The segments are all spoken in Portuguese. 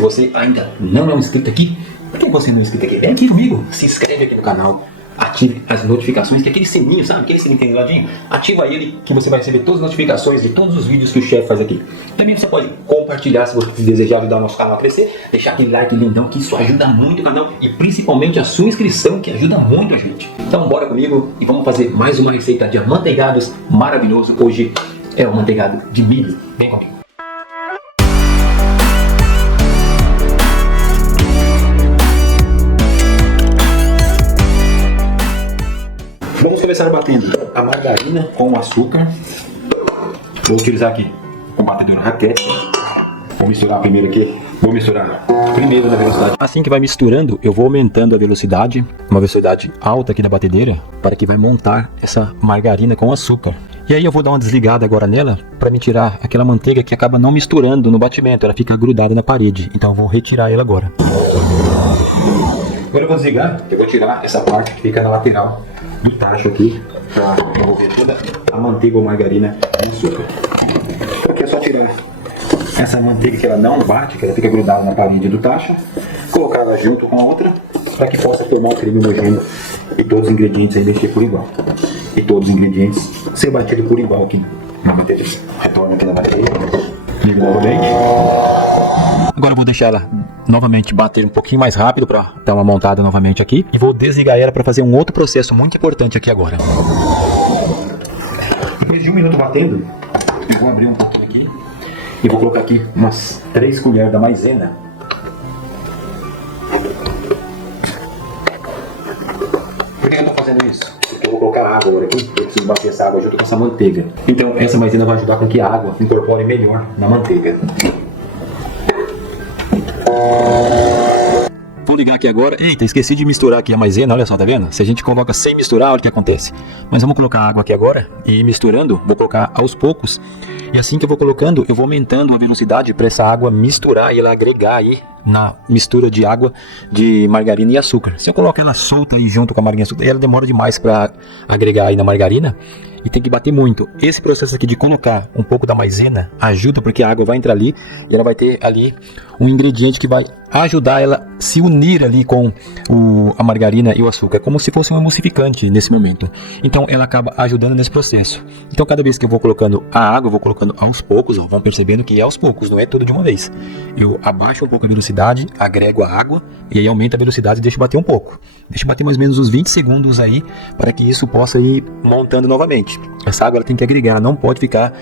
Se você ainda não é inscrito aqui, por que você não é inscrito aqui? Vem aqui comigo, se inscreve aqui no canal, ative as notificações, que é aquele sininho, sabe? Aquele sininho que tem do ladinho. Ativa ele que você vai receber todas as notificações de todos os vídeos que o chefe faz aqui. Também você pode compartilhar se você desejar ajudar o nosso canal a crescer. Deixar aquele like lindão, que isso ajuda muito o canal. E principalmente a sua inscrição, que ajuda muito a gente. Então bora comigo e vamos fazer mais uma receita de amanteigados maravilhoso. Hoje é o amanteigado de milho. Vem comigo. Vamos começar batendo a margarina com o açúcar. Vou utilizar aqui um batedor raquete. Vou misturar primeiro aqui. Vou misturar primeiro na velocidade. Assim que vai misturando, eu vou aumentando a velocidade, uma velocidade alta aqui da batedeira, para que vai montar essa margarina com açúcar. E aí eu vou dar uma desligada agora nela, para me tirar aquela manteiga que acaba não misturando no batimento, ela fica grudada na parede. Então eu vou retirar ela agora. Agora eu vou desligar, eu vou tirar essa parte que fica na lateral do tacho aqui, para envolver toda a manteiga ou margarina e açúcar. Aqui é só tirar essa manteiga que ela não bate, que ela fica grudada na parede do tacho, colocar ela junto com a outra, para que possa formar um creme homogêneo e todos os ingredientes aí mexer por igual. E todos os ingredientes ser batido por igual aqui na batedeira. Retorno aqui na batedeira, ligo novamente. Agora eu vou deixar ela novamente bater um pouquinho mais rápido para dar uma montada novamente aqui. E vou desligar ela para fazer um outro processo muito importante aqui agora. Depois de 1 minuto batendo, eu vou abrir um pouquinho aqui e vou colocar aqui umas 3 colheres da maisena. Por que eu estou fazendo isso? Porque eu vou colocar água agora aqui. Eu preciso bater essa água junto com essa manteiga. Então essa maisena vai ajudar com que a água incorpore melhor na manteiga. Vou ligar aqui agora. Eita, esqueci de misturar aqui a maisena, olha só, tá vendo? Se a gente coloca sem misturar, olha o que acontece. Mas vamos colocar água aqui agora e ir misturando, vou colocar aos poucos. E assim que eu vou colocando, eu vou aumentando a velocidade para essa água misturar e ela agregar aí na mistura de água, de margarina e açúcar. Se eu coloco ela solta aí junto com a margarina e açúcar, ela demora demais para agregar aí na margarina. E tem que bater muito. Esse processo aqui de colocar um pouco da maisena ajuda, porque a água vai entrar ali e ela vai ter ali um ingrediente que vai ajudar ela a se unir ali com a margarina e o açúcar, como se fosse um emulsificante nesse momento. Então ela acaba ajudando nesse processo. Então cada vez que eu vou colocando a água, eu vou colocando aos poucos, ó, vão percebendo que é aos poucos, não é tudo de uma vez. Eu abaixo um pouco a velocidade, agrego a água e aí aumento a velocidade e deixo bater um pouco. Deixo bater mais ou menos uns 20 segundos aí, para que isso possa ir montando novamente. Essa água ela tem que agregar, ela não pode ficar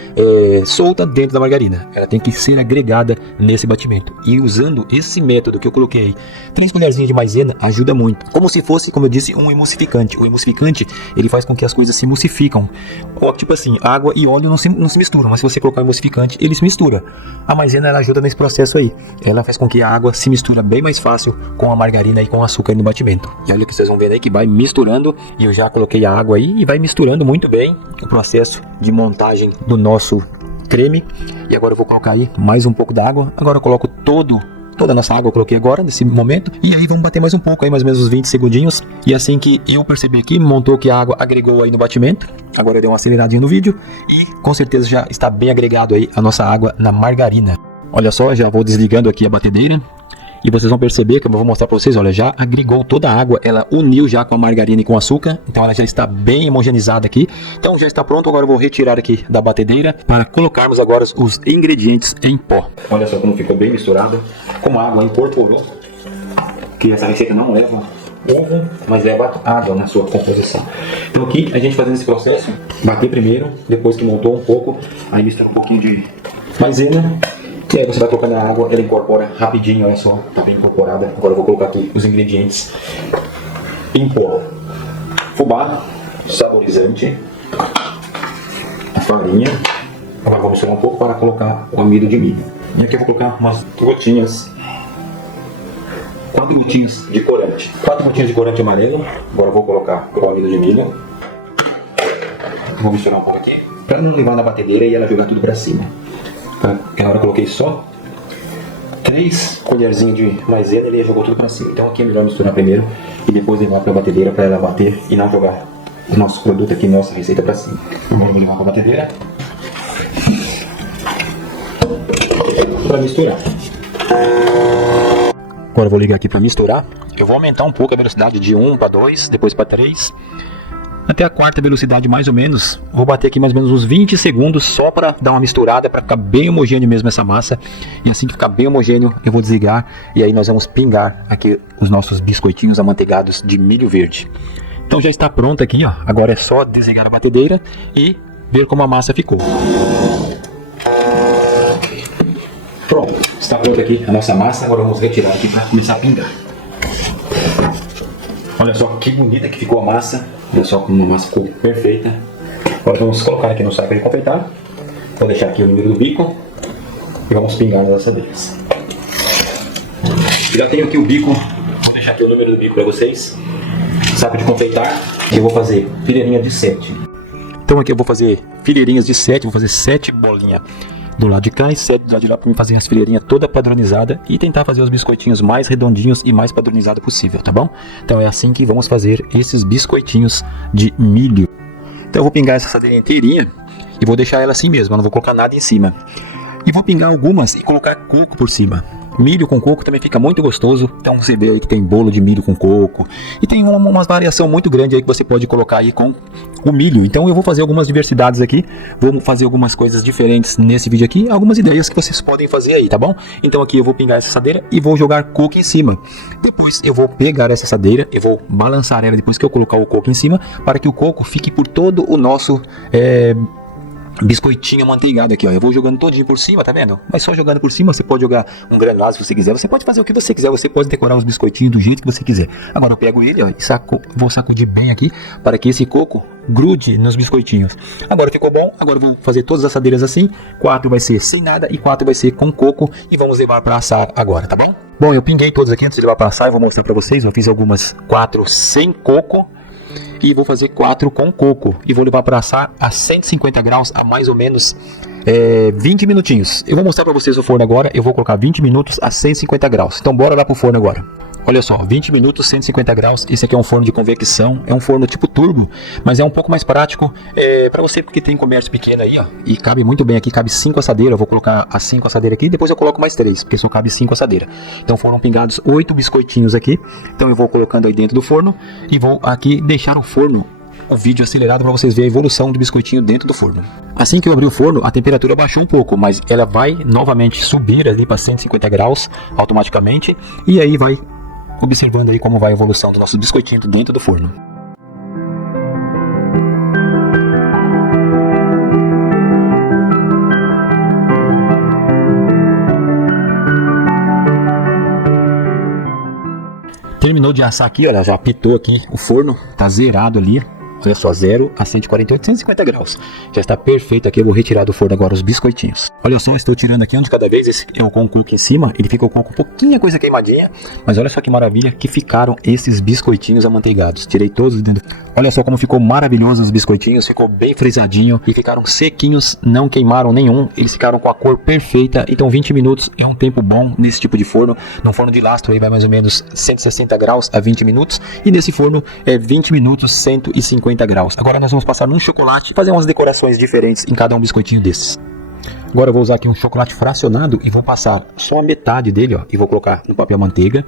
solta dentro da margarina. Ela tem que ser agregada nesse batimento. E usando esse método que eu coloquei, 3 colherzinhas de maisena ajuda muito. Como se fosse, como eu disse, um emulsificante. O emulsificante, ele faz com que as coisas se emulsificam. Tipo assim, água e óleo não se misturam, mas se você colocar emulsificante, ele se mistura. A maisena ela ajuda nesse processo aí. Ela faz com que a água se mistura bem mais fácil com a margarina e com o açúcar no batimento. E olha o que vocês vão ver aí que vai misturando. E eu já coloquei a água aí e vai misturando muito bem o processo de montagem do nosso creme. E agora eu vou colocar aí mais um pouco da água. Agora eu coloco toda a nossa água, eu coloquei agora nesse momento. E aí vamos bater mais um pouco aí, mais ou menos uns 20 segundinhos. E assim que eu perceber aqui, montou que a água agregou aí no batimento. Agora eu dei uma aceleradinha no vídeo e com certeza já está bem agregado aí a nossa água na margarina. Olha só, já vou desligando aqui a batedeira. E vocês vão perceber que eu vou mostrar para vocês, olha, já agregou toda a água, ela uniu já com a margarina e com o açúcar, então ela já está bem homogeneizada aqui. Então já está pronto, agora eu vou retirar aqui da batedeira para colocarmos agora os ingredientes em pó. Olha só como ficou bem misturado, como a água incorporou, que essa receita não leva ovo, mas leva água na sua composição. Então aqui a gente fazendo esse processo, bater primeiro, depois que montou um pouco, aí mistura um pouquinho de maisena. E aí você vai colocando a água, ela incorpora rapidinho, olha só, tá bem incorporada. Agora eu vou colocar aqui os ingredientes em pó. Fubá, saborizante, a farinha. Agora vou misturar um pouco para colocar o amido de milho. E aqui eu vou colocar umas gotinhas, 4 gotinhas de corante. 4 gotinhas de corante amarelo. Agora eu vou colocar o amido de milho. Vou misturar um pouco aqui, para não levar na batedeira e ela jogar tudo para cima. Agora eu coloquei só 3 colherzinhas de maisena e ele jogou tudo para cima. Então aqui é melhor misturar primeiro e depois levar para a batedeira para ela bater e não jogar o nosso produto aqui, nossa receita para cima. Agora eu vou levar para a batedeira para misturar. Agora eu vou ligar aqui para misturar. Eu vou aumentar um pouco a velocidade de 1 para 2, depois para 3. Até a quarta velocidade mais ou menos. Vou bater aqui mais ou menos uns 20 segundos só para dar uma misturada, para ficar bem homogêneo mesmo essa massa. E assim que ficar bem homogêneo eu vou desligar e aí nós vamos pingar aqui os nossos biscoitinhos amanteigados de milho verde. Então já está pronto aqui, ó. Agora é só desligar a batedeira e ver como a massa ficou. Pronto, está pronta aqui a nossa massa. Agora vamos retirar aqui para começar a pingar. Olha só que bonita que ficou a massa. Olha só como a massa ficou perfeita. Agora vamos colocar aqui no saco de confeitar. Vou deixar aqui o número do bico e vamos pingar nas assadeiras. Já tenho aqui o bico. Vou deixar aqui o número do bico para vocês. Saco de confeitar. Eu vou fazer fileirinha de 7. Então aqui eu vou fazer fileirinhas de 7. Vou fazer 7 bolinhas do lado de cá e 7 do lado de lá, para fazer as fileirinhas toda padronizada e tentar fazer os biscoitinhos mais redondinhos e mais padronizado possível, tá bom? Então é assim que vamos fazer esses biscoitinhos de milho. Então eu vou pingar essa assadeira inteirinha e vou deixar ela assim mesmo, eu não vou colocar nada em cima. E vou pingar algumas e colocar coco por cima. Milho com coco também fica muito gostoso. Então você vê aí que tem bolo de milho com coco. E tem uma variação muito grande aí que você pode colocar aí com o milho. Então eu vou fazer algumas diversidades aqui. Vou fazer algumas coisas diferentes nesse vídeo aqui. Algumas ideias que vocês podem fazer aí, tá bom? Então aqui eu vou pingar essa assadeira e vou jogar coco em cima. Depois eu vou pegar essa assadeira, eu vou balançar ela depois que eu colocar o coco em cima, para que o coco fique por todo o nosso biscoitinho amanteigado aqui, ó. Eu vou jogando todinho por cima, tá vendo? Mas só jogando por cima, você pode jogar um granulado se você quiser. Você pode fazer o que você quiser, você pode decorar os biscoitinhos do jeito que você quiser. Agora eu pego ele, ó, e vou sacudir bem aqui, para que esse coco grude nos biscoitinhos. Agora ficou bom, agora eu vou fazer todas as assadeiras assim. 4 vai ser sem nada e 4 vai ser com coco. E vamos levar para assar agora, tá bom? Bom, eu pinguei todos aqui antes de levar para assar. Eu vou mostrar para vocês, eu fiz algumas 4 sem coco. E vou fazer 4 com coco. E vou levar para assar a 150 graus a mais ou menos 20 minutinhos. Eu vou mostrar para vocês o forno agora. Eu vou colocar 20 minutos a 150 graus. Então bora lá pro forno agora. Olha só, 20 minutos, 150 graus. Esse aqui é um forno de convecção. É um forno tipo turbo, mas é um pouco mais prático para você porque tem comércio pequeno aí, ó. E cabe muito bem aqui, cabe 5 assadeiras. Eu vou colocar as 5 assadeiras aqui, depois eu coloco mais 3, porque só cabe 5 assadeiras. Então foram pingados 8 biscoitinhos aqui. Então eu vou colocando aí dentro do forno e vou aqui deixar o vídeo acelerado para vocês verem a evolução do biscoitinho dentro do forno. Assim que eu abri o forno, a temperatura baixou um pouco, mas ela vai novamente subir ali para 150 graus automaticamente. E aí vai observando aí como vai a evolução do nosso biscoitinho dentro do forno. Terminou de assar aqui, olha, já apitou aqui o forno, tá zerado ali. Olha só, 0 a 148, 150 graus. Já está perfeito aqui, eu vou retirar do forno agora os biscoitinhos. Olha só, estou tirando aqui um de cada vez. Esse é o com o coco em cima, ele fica com um pouquinho coisa queimadinha. Mas olha só que maravilha que ficaram esses biscoitinhos amanteigados. Tirei todos dentro. Olha só como ficou maravilhoso os biscoitinhos, ficou bem frisadinho e ficaram sequinhos, não queimaram nenhum. Eles ficaram com a cor perfeita, então 20 minutos é um tempo bom nesse tipo de forno. Num forno de lastro aí vai mais ou menos 160 graus a 20 minutos. E nesse forno é 20 minutos, 150 graus. Agora nós vamos passar num chocolate, fazer umas decorações diferentes em cada um biscoitinho desses. Agora eu vou usar aqui um chocolate fracionado e vou passar só a metade dele, ó, e vou colocar no papel manteiga.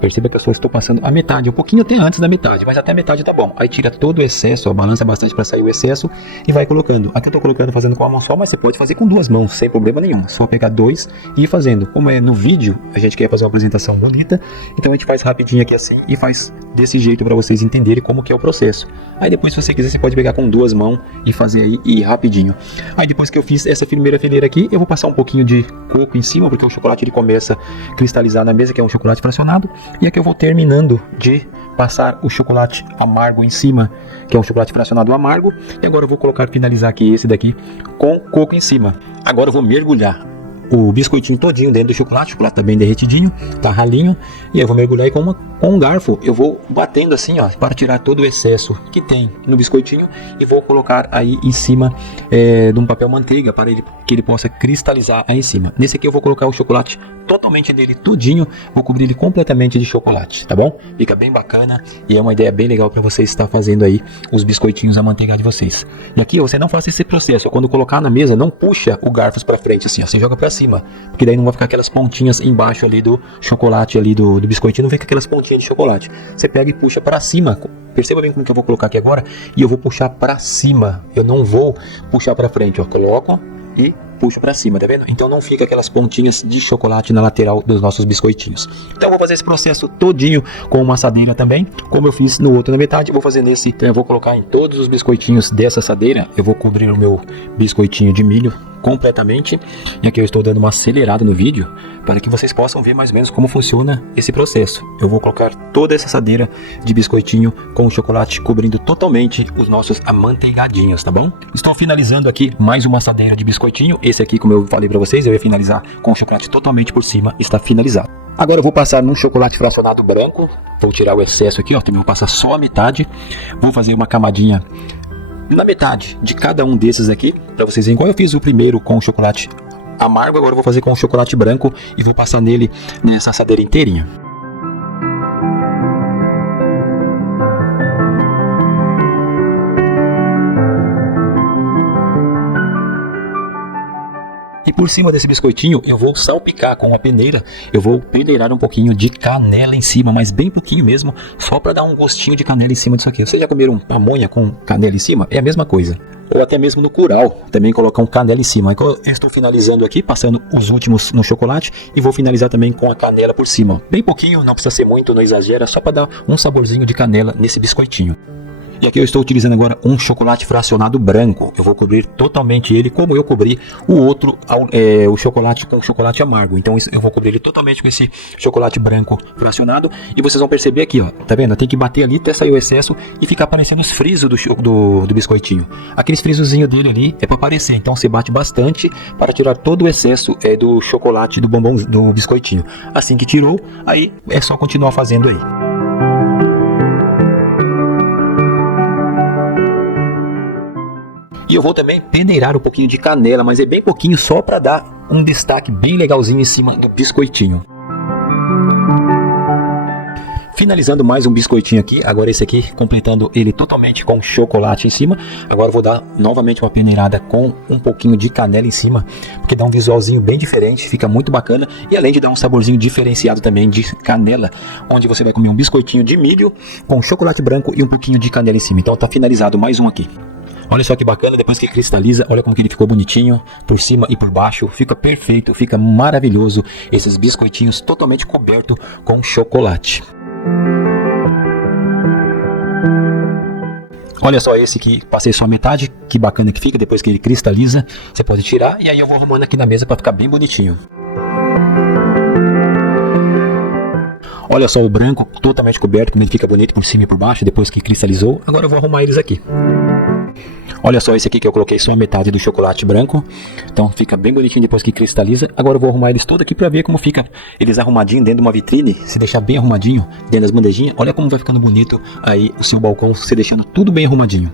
Perceba que eu só estou passando a metade, um pouquinho até antes da metade, mas até a metade tá bom. Aí tira todo o excesso, ó, balança bastante para sair o excesso e vai colocando. Aqui eu tô colocando, fazendo com uma mão só, mas você pode fazer com 2 mãos, sem problema nenhum. Só pegar 2 e ir fazendo. Como é no vídeo, a gente quer fazer uma apresentação bonita, então a gente faz rapidinho aqui assim e faz desse jeito para vocês entenderem como que é o processo. Aí depois, se você quiser, você pode pegar com 2 mãos e fazer aí e ir rapidinho. Aí depois que eu fiz essa primeira fileira aqui, eu vou passar um pouquinho de coco em cima, porque o chocolate ele começa a cristalizar na mesa, que é um chocolate fracionado. E aqui eu vou terminando de passar o chocolate amargo em cima, que é um chocolate fracionado amargo. E agora eu vou finalizar aqui esse daqui com coco em cima. Agora eu vou mergulhar o biscoitinho todinho dentro do chocolate. O chocolate tá bem derretidinho, tá ralinho. E eu vou mergulhar aí com um garfo. Eu vou batendo assim, ó, para tirar todo o excesso que tem no biscoitinho. E vou colocar aí em cima de um papel manteiga, para que ele possa cristalizar aí em cima. Nesse aqui eu vou colocar o chocolate totalmente nele todinho. Vou cobrir ele completamente de chocolate, tá bom? Fica bem bacana e é uma ideia bem legal para vocês estar fazendo aí os biscoitinhos amanteigados de vocês. E aqui você não faça esse processo. Quando colocar na mesa, não puxa o garfo para frente assim, ó. Você joga para cima, porque daí não vai ficar aquelas pontinhas embaixo ali do chocolate, ali do biscoitinho, não fica aquelas pontinhas de chocolate. Você pega e puxa para cima. Perceba bem como que eu vou colocar aqui agora, e eu vou puxar para cima, eu não vou puxar para frente, ó, coloco e puxo para cima, tá vendo? Então não fica aquelas pontinhas de chocolate na lateral dos nossos biscoitinhos. Então eu vou fazer esse processo todinho com uma assadeira também, como eu fiz no outro na metade, eu vou fazer nesse. Então eu vou colocar em todos os biscoitinhos dessa assadeira, eu vou cobrir o meu biscoitinho de milho completamente, e aqui eu estou dando uma acelerada no vídeo para que vocês possam ver mais ou menos como funciona esse processo. Eu vou colocar toda essa assadeira de biscoitinho com o chocolate cobrindo totalmente os nossos amanteigadinhos, tá bom? Estou finalizando aqui mais uma assadeira de biscoitinho. Esse aqui, como eu falei para vocês, eu ia finalizar com o chocolate totalmente por cima, está finalizado. Agora eu vou passar num chocolate fracionado branco, vou tirar o excesso aqui, ó, também vou passar só a metade, vou fazer uma camadinha na metade de cada um desses aqui, para vocês verem. Igual eu fiz o primeiro com o chocolate amargo, agora eu vou fazer com o chocolate branco e vou passar nele nessa assadeira inteirinha. E por cima desse biscoitinho eu vou salpicar com uma peneira, eu vou peneirar um pouquinho de canela em cima, mas bem pouquinho mesmo, só para dar um gostinho de canela em cima disso aqui. Vocês já comeram pamonha com canela em cima? É a mesma coisa. Ou até mesmo no curau, também colocar um canela em cima. Então eu estou finalizando aqui, passando os últimos no chocolate e vou finalizar também com a canela por cima. Bem pouquinho, não precisa ser muito, não exagera, só para dar um saborzinho de canela nesse biscoitinho. E aqui eu estou utilizando agora um chocolate fracionado branco. Eu vou cobrir totalmente ele como eu cobri o outro, o chocolate com chocolate amargo. Então eu vou cobrir ele totalmente com esse chocolate branco fracionado. E vocês vão perceber aqui, ó, tá vendo? Tem que bater ali até sair o excesso e ficar aparecendo os frisos do biscoitinho. Aqueles frisozinhos dele ali é para aparecer. Então você bate bastante para tirar todo o excesso do chocolate do bombom do biscoitinho. Assim que tirou, aí é só continuar fazendo aí. E eu vou também peneirar um pouquinho de canela, mas é bem pouquinho, só para dar um destaque bem legalzinho em cima do biscoitinho. Finalizando mais um biscoitinho aqui, agora esse aqui completando ele totalmente com chocolate em cima. Agora eu vou dar novamente uma peneirada com um pouquinho de canela em cima, porque dá um visualzinho bem diferente, fica muito bacana. E além de dar um saborzinho diferenciado também de canela, onde você vai comer um biscoitinho de milho com chocolate branco e um pouquinho de canela em cima. Então tá finalizado mais um aqui. Olha só que bacana, depois que cristaliza, olha como que ele ficou bonitinho, por cima e por baixo, fica perfeito, fica maravilhoso, esses biscoitinhos totalmente cobertos com chocolate. Olha só esse que passei só a metade, que bacana que fica, depois que ele cristaliza, você pode tirar, e aí eu vou arrumando aqui na mesa para ficar bem bonitinho. Olha só o branco totalmente coberto, como ele fica bonito por cima e por baixo, depois que cristalizou. Agora eu vou arrumar eles aqui. Olha só esse aqui que eu coloquei só a metade do chocolate branco. Então fica bem bonitinho depois que cristaliza. Agora eu vou arrumar eles todos aqui para ver como fica eles arrumadinhos dentro de uma vitrine. Se deixar bem arrumadinho dentro das bandejinhas, olha como vai ficando bonito aí o seu balcão, se deixando tudo bem arrumadinho.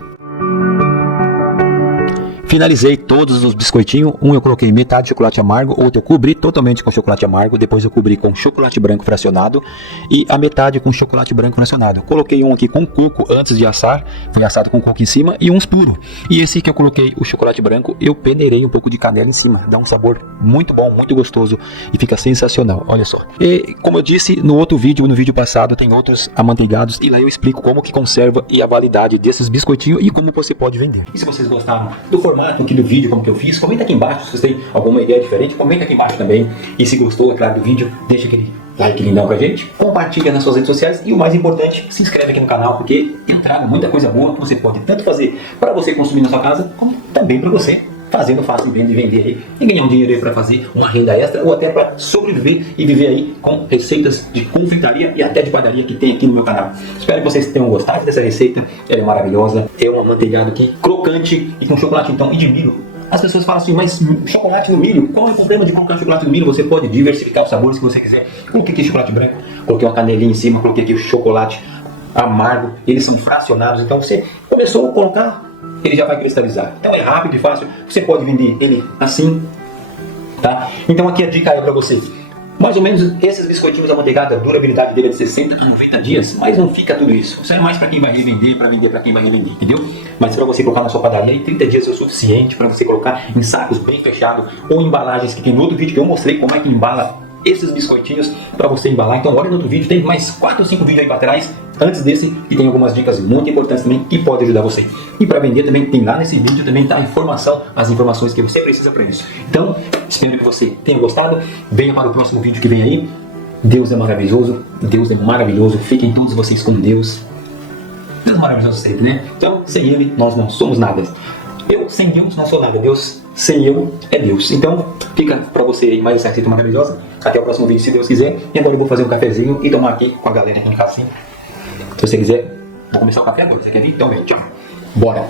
Finalizei todos os biscoitinhos. Um eu coloquei metade de chocolate amargo, outro eu cobri totalmente com chocolate amargo, depois eu cobri com chocolate branco fracionado e a metade com chocolate branco fracionado. Coloquei um aqui com coco antes de assar, foi assado com coco em cima, e uns puro. E esse que eu coloquei o chocolate branco, eu peneirei um pouco de canela em cima, dá um sabor muito bom, muito gostoso e fica sensacional, olha só. E como eu disse no outro vídeo, no vídeo passado, tem outros amanteigados e lá eu explico como que conserva e a validade desses biscoitinhos e como você pode vender. E se vocês gostaram do formato aqui do vídeo, como que eu fiz, comenta aqui embaixo. Se vocês têm alguma ideia diferente, comenta aqui embaixo também. E se gostou, é claro, do vídeo, deixa aquele like lindão pra gente, compartilha nas suas redes sociais e o mais importante, se inscreve aqui no canal, porque eu trago muita coisa boa que você pode tanto fazer para você consumir na sua casa, como também para você fazendo fácil e vender aí e ganhar um dinheiro aí para fazer uma renda extra ou até para sobreviver e viver aí com receitas de confeitaria e até de padaria que tem aqui no meu canal. Espero que vocês tenham gostado dessa receita, ela é maravilhosa, é um amanteigado aqui crocante e com chocolate então e de milho. As pessoas falam assim, mas chocolate no milho, qual é o problema de colocar chocolate no milho? Você pode diversificar os sabores que você quiser. Coloquei aqui chocolate branco, coloquei uma canelinha em cima, coloquei aqui o chocolate amargo, eles são fracionados, então você começou a colocar, ele já vai cristalizar. Então é rápido e fácil, você pode vender ele assim, tá? Então aqui a dica é para você. Mais ou menos esses biscoitinhos amanteigada, a durabilidade dele é de 60 a 90 dias, mas não fica tudo isso. Isso é mais para quem vai revender, para vender para quem vai revender, entendeu? Mas para você colocar na sua padaria, 30 dias é o suficiente para você colocar em sacos bem fechados ou embalagens, que tem no outro vídeo que eu mostrei como é que embala esses biscoitinhos para você embalar. Então olha no outro vídeo, tem mais 4 ou 5 vídeos aí para trás, antes desse, e tem algumas dicas muito importantes também que podem ajudar você. E para vender também, tem lá nesse vídeo também tá a informação, as informações que você precisa para isso. Então, espero que você tenha gostado, venha para o próximo vídeo que vem aí. Deus é maravilhoso, Deus é maravilhoso, fiquem todos vocês com Deus. Deus é maravilhoso sempre, né? Então, sem Ele, nós não somos nada. Eu sem Deus não sou nada, Deus sem eu é Deus. Então, fica para você aí mais essa receita maravilhosa. Até o próximo vídeo, se Deus quiser. E agora eu vou fazer um cafezinho e tomar aqui com a galera aqui em casa. Se você quiser, vou começar o café agora. Você quer vir? Então vem, tchau. Bora.